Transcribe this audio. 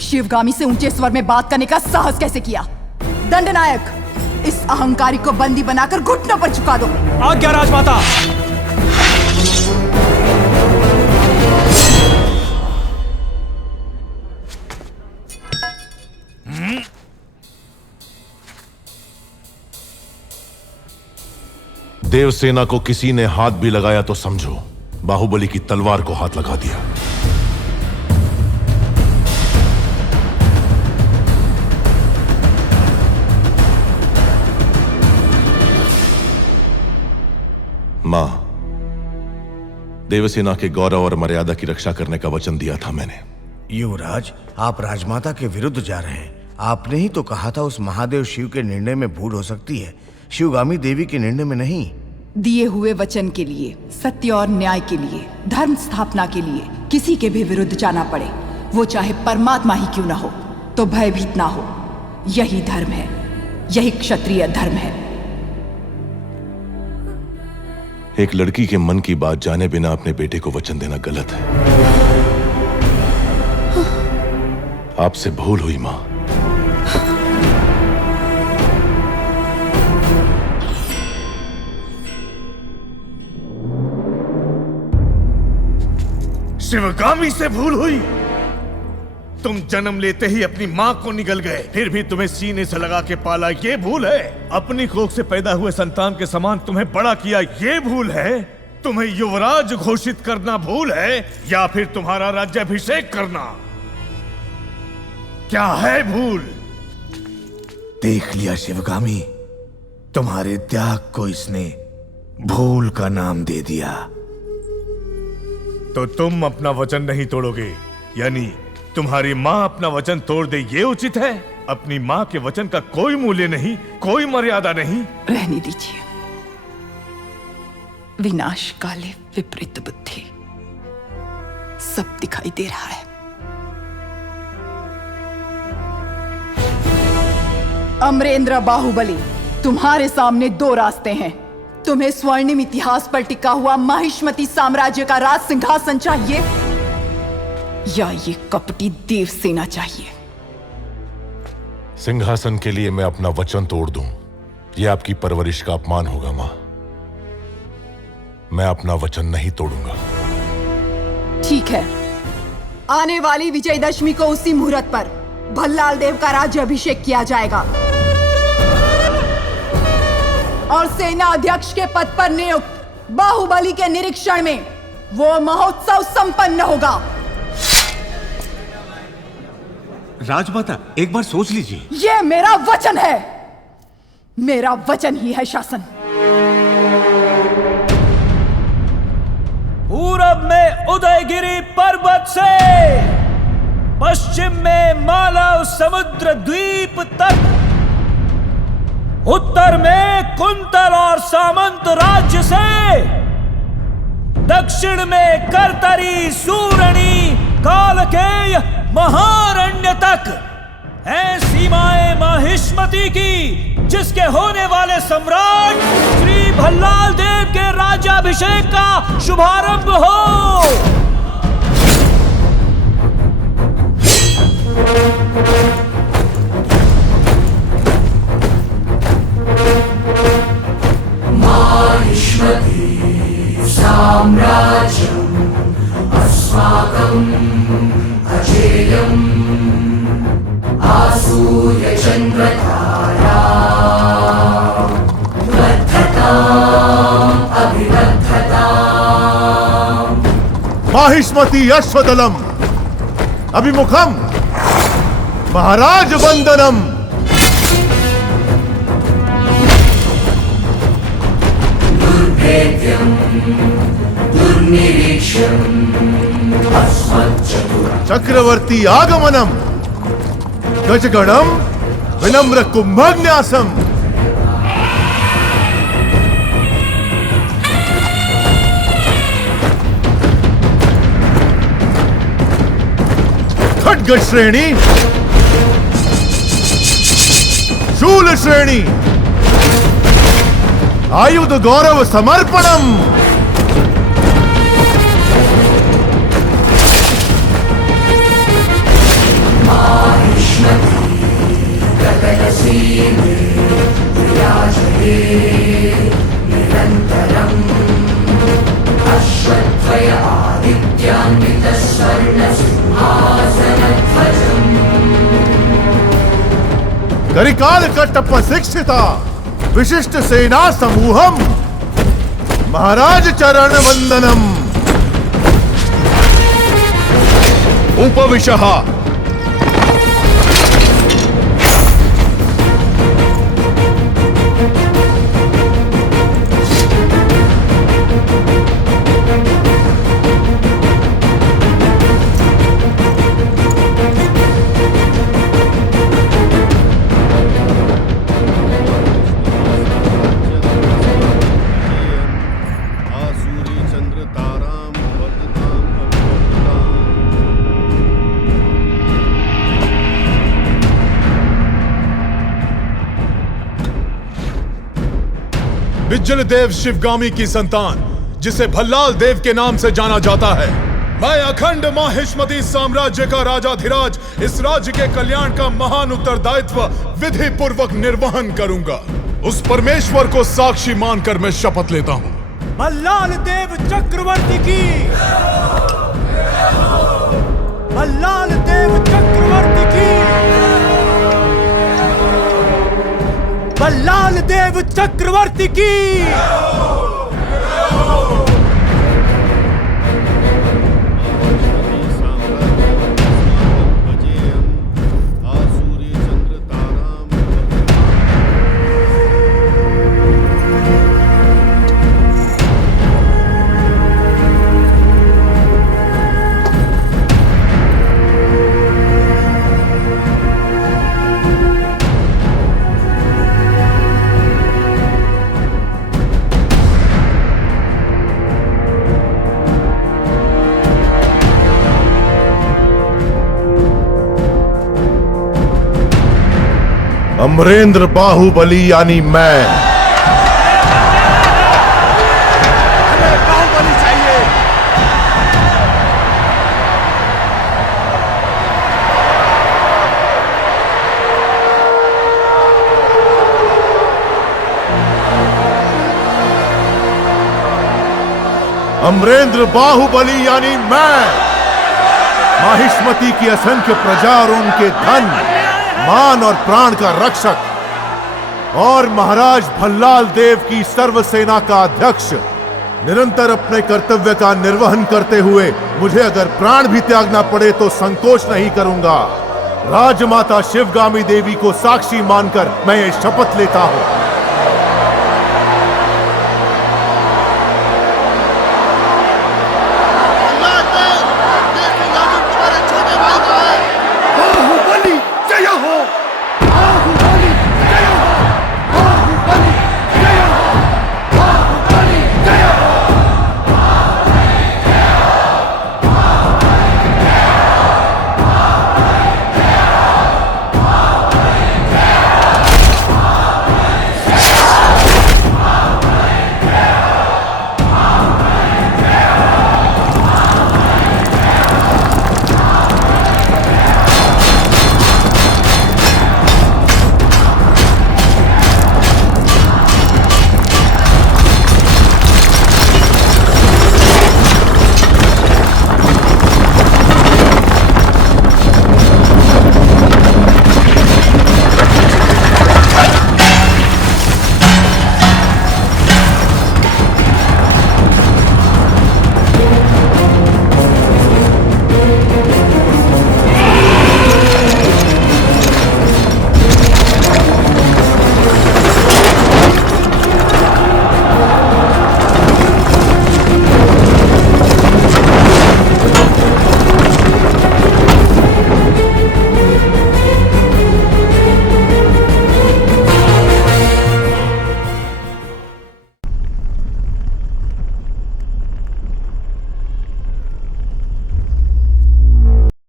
शिवगामी से ऊंचे स्वर में बात करने का साहस कैसे किया? दंडनायक, इस अहंकारी को बंदी बनाकर घुटनों पर झुका दो। आज्ञा राजमाता। देवसेना को किसी ने हाथ भी लगाया तो समझो बाहुबली की तलवार को हाथ लगा दिया। मां, देवसेना के गौरव और मर्यादा की रक्षा करने का वचन दिया था मैंने। युवराज, आप राजमाता के विरुद्ध जा रहे हैं। आपने ही तो कहा था उस महादेव शिव के निर्णय में भूल हो सकती है, शिवगामी देवी के निर्णय में नहीं। दिए हुए वचन के लिए, सत्य और न्याय के लिए, धर्म स्थापना के लिए किसी के भी विरुद्ध जाना पड़े, वो चाहे परमात्मा ही क्यों ना हो, तो भयभीत ना हो। यही धर्म है, यही क्षत्रिय धर्म है। एक लड़की के मन की बात जाने बिना अपने बेटे को वचन देना गलत है। आपसे भूल हुई मां। शिवगामी से भूल हुई? तुम जन्म लेते ही अपनी मां को निगल गए, फिर भी तुम्हें सीने से लगा के पाला, ये भूल है? अपनी कोख से पैदा हुए संतान के समान तुम्हें बड़ा किया, ये भूल है? तुम्हें युवराज घोषित करना भूल है, या फिर तुम्हारा राज्याभिषेक करना? क्या है भूल? देख लिया शिवगामी, तुम्हारे त्याग को इसने भूल का नाम दे दिया। तो तुम अपना वचन नहीं तोड़ोगे, यानी तुम्हारी मां अपना वचन तोड़ दे, ये उचित है? अपनी मां के वचन का कोई मूल्य नहीं, कोई मर्यादा नहीं। रहने दीजिए। विनाश काले विपरीत बुद्धि, सब दिखाई दे रहा है। अमरेंद्र बाहुबली, तुम्हारे सामने दो रास्ते हैं। तुम्हें स्वर्णिम इतिहास पर टिका हुआ माहिष्मती साम्राज्य का राज सिंहासन चाहिए, या ये कपटी देवसेना चाहिए? सिंहासन के लिए मैं अपना वचन तोड़ दूं, यह आपकी परवरिश का अपमान होगा मां। मैं अपना वचन नहीं तोड़ूंगा। ठीक है, आने वाली विजयदशमी को उसी मुहूर्त पर भल्लाल देव का राज्याभिषेक किया जाएगा और सेना अध्यक्ष के पद पर नियुक्त बाहुबली के निरीक्षण में वो महोत्सव संपन्न होगा। राजमाता, एक बार सोच लीजिए। ये मेरा वचन है, मेरा वचन ही है शासन। पूरब में उदयगिरी पर्वत से पश्चिम में मालव समुद्र द्वीप तक, उत्तर में कुंतल और सामंत राज्य से, दक्षिण में करतरी सूरणी कालकेय महारण्य तक है सीमाएं माहिष्मती की, जिसके होने वाले सम्राट श्री भल्लाल देव के राज्याभिषेक का शुभारंभ हो। माहिष्मती साम्राज्यम् अस्माकम् अजेयम् आसूर्य चन्द्रतारा बद्धताम् अभिबद्धताम्। माहिष्मती अश्वदलम् अभिमुखम् महाराज वंदनम्। दुर्भेद्यम् दुर्निरीक्ष्यम् अस्मच्चतुरम् चक्रवर्ती आगमनम् गजगणम् विनम्र कुंभन्यासम्। खड्ग श्रेणी शूल श्रेणी आयुध गौरव समर्पणम्। माहिष्मती करिकाल कट्टप्प शिक्षिता विशिष्ट सेना समूहम महाराज चरण वंदनम उपविशः। बिज्जल देव शिवगामी की संतान जिसे भल्लाल देव के नाम से जाना जाता है। मैं अखंड माहिष्मती साम्राज्य का राजाधिराज इस राज्य के कल्याण का महान उत्तरदायित्व विधि पूर्वक निर्वहन करूंगा। उस परमेश्वर को साक्षी मानकर मैं शपथ लेता हूं। भल्लाल देव चक्रवर्ती की, भल्लाल देव चक्रवर्ती की, भल्लाल देव चक्रवर्ती की। अमरेंद्र बाहुबली यानी मैं बाहुबली चाहिए। अमरेंद्र बाहुबली यानी मैं माहिष्मती की असंख्य प्रजा और उनके धन मान और प्राण का रक्षक और महाराज भल्लाल देव की सर्व सेना का अध्यक्ष निरंतर अपने कर्तव्य का निर्वहन करते हुए मुझे अगर प्राण भी त्यागना पड़े तो संकोच नहीं करूंगा। राजमाता शिवगामी देवी को साक्षी मानकर मैं ये शपथ लेता हूं।